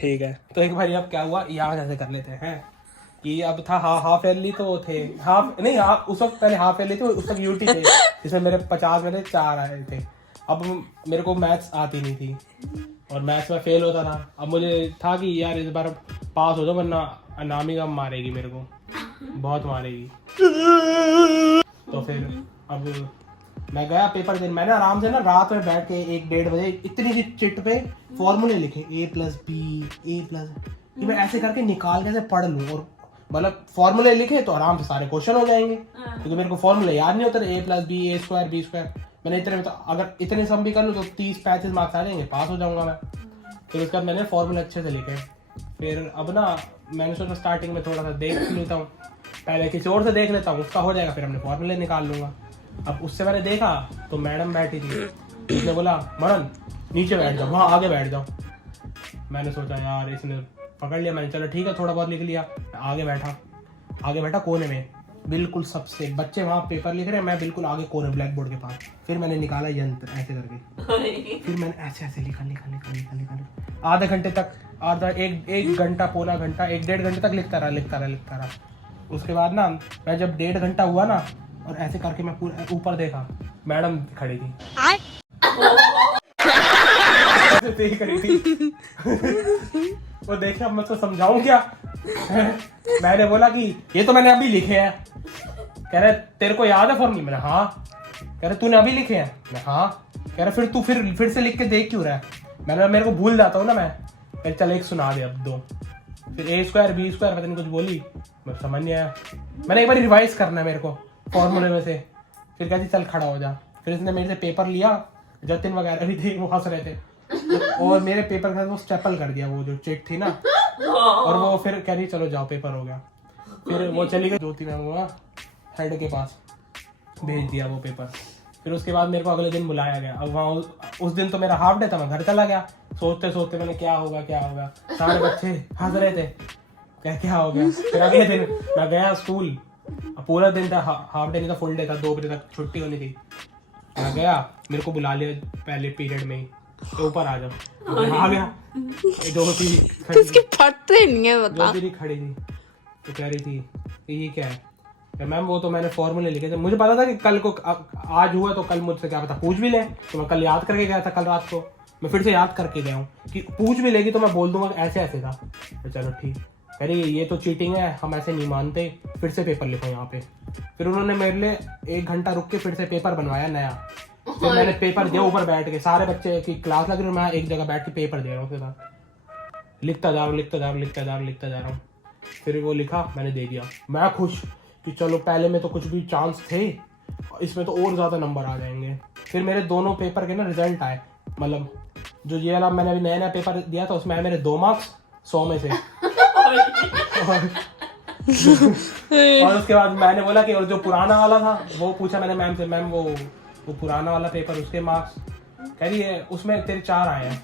ठीक है, तो एक बार अब क्या हुआ, यहाँ जैसे कर लेते हैं कि अब था हाफ ईयरली तो थे, हाफ नहीं हाफ उस वक्त, पहले हाफ ईयरली तो उस वक्त यूटी थे जिसमें मेरे 50 में से 4 आए थे। अब मेरे को मैथ्स आती नहीं थी और मैथ्स में फेल होता था। अब मुझे था कि यार इस बार पास हो जाओ वरना अनामिका मारेगी मेरे को, बहुत मारेगी। तो फिर अब मैं गया पेपर देने। मैंने आराम से ना रात में बैठ के 1-1:30 बजे इतनी सी चिट पे फॉर्मूले लिखे, A+B कि मैं ऐसे करके निकाल के ऐसे पढ़ लूँ, और मतलब फॉर्मूले लिखे तो आराम से सारे क्वेश्चन हो जाएंगे, क्योंकि मेरे को फॉर्मूले याद नहीं होते। A+B A²B², मैंने इतने में तो अगर इतने सम भी कर लूँ तो 30-35 मार्क्स आ जाएंगे, पास हो जाऊंगा मैं। फिर उसके बाद मैंने फॉर्मूले अच्छे से लिखे। फिर अब ना मैंने सोचा स्टार्टिंग में थोड़ा सा देख लेता हूँ, पहले किसी और से देख लेता हूँ, उसका हो जाएगा, फिर हमने फॉर्मूले निकाल लूंगा। अब उससे मैंने देखा तो मैडम बैठी थी, उसने बोला मरण नीचे बैठ जाओ, वहाँ आगे बैठ जाओ। मैंने सोचा यार इसने पकड़ लिया, मैंने चलो ठीक है थोड़ा बहुत लिख लिया। आगे बैठा कोने में, बिल्कुल सबसे बच्चे वहाँ पेपर लिख रहे हैं, मैं बिल्कुल आगे कोने ब्लैक बोर्ड के पास। फिर मैंने निकाला यंत्र ऐसे करके, फिर मैंने ऐसे ऐसे लिखा आधे घंटे तक, एक घंटा पौना घंटा 1-1.5 घंटे तक लिखता रहा। उसके बाद ना मैं जब 1.5 घंटा हुआ ना, और ऐसे करके मैं पूरा ऊपर देखा, मैडम खड़ी थी देख रही थी वो देखे। अब मैं तो समझाऊं क्या मैंने बोला कि ये तो मैंने अभी लिखे हैं। कह रहे तेरे को याद है फॉर्मूले? मैंने हाँ। कह रहे तूने अभी लिखे हैं? मैं हाँ। कह रहे फिर तू फिर से लिख के देख क्यों रहा है? मैंने मेरे को भूल जाता हूँ ना मैं। चल एक सुना दे, अब 2 फिर A²B² पता नहीं कुछ बोली, मैं समझ नहीं आया। मैंने एक बार रिवाइज करना है मेरे को फॉर्मूले में से। फिर कहती चल खड़ा हो जा। फिर इसने मेरे से पेपर लिया, जतिन वगैरह भी थे, वो हंस रहे थे, और मेरे पेपर के साथ वो स्टेपल कर दिया वो जो चिट थी ना, और वो फिर कह रही चलो जाओ पेपर हो गया। फिर वो चली गई ज्योति मैम को हेड के पास भेज दिया वो पेपर। फिर उसके बाद मेरे को अगले दिन बुलाया गया। अब वहाँ उस दिन तो मेरा हाफ डे था, मैं घर चला गया सोचते मैंने क्या होगा। सारे बच्चे हंस रहे थे, क्या हो गया। फिर अगले दिन मैं गया स्कूल, पूरा दिन था, हाफ डे नहीं था, फुल डे था, 2 बजे तक छुट्टी होनी थी। मैं गया, मेरे को बुला लिया पहले पीरियड में ही, तो ऊपर आ जाओ। आ गया, ज्योति पढ़ते नहीं है, बता। ज्योति खड़ी थी तो कह रही थी कि ये क्या है? मैम वो तो मैंने फॉर्मूले लिखे थे, मुझे पता था कि कल को आज हुआ तो कल मुझसे क्या पता पूछ भी ले, तो मैं कल याद करके गया था। कल रात को मैं फिर से याद करके गया हूँ कि पूछ भी लेगी तो मैं बोल दूंगा ऐसे ऐसे था। तो चलो ठीक। अरे ये तो चीटिंग है, हम ऐसे नहीं मानते, फिर से पेपर लिखो यहाँ पे। फिर उन्होंने मेरे लिए 1 घंटा रुक के फिर से पेपर बनवाया नया। फिर मैंने पेपर दिया ऊपर बैठ के, सारे बच्चे की क्लास लग रही है, मैं एक जगह बैठ के पेपर दे रहा हूँ, लिखता जा रहा हूँ। फिर वो लिखा, मैंने दे दिया। मैं खुश कि चलो पहले में तो कुछ भी चांस थे, इसमें तो और ज़्यादा नंबर आ जाएंगे। फिर मेरे दोनों पेपर के ना रिजल्ट आए, मतलब जो ये वाला मैंने अभी नया पेपर दिया था उसमें आए मेरे 2 मार्क्स 100 में से। और उसके बाद मैंने बोला कि और जो पुराना वाला था वो पूछा मैंने मैम से, मैम वो पुराना वाला पेपर उसके मार्क्स, कह रही है उसमें तेरे 4 आए हैं।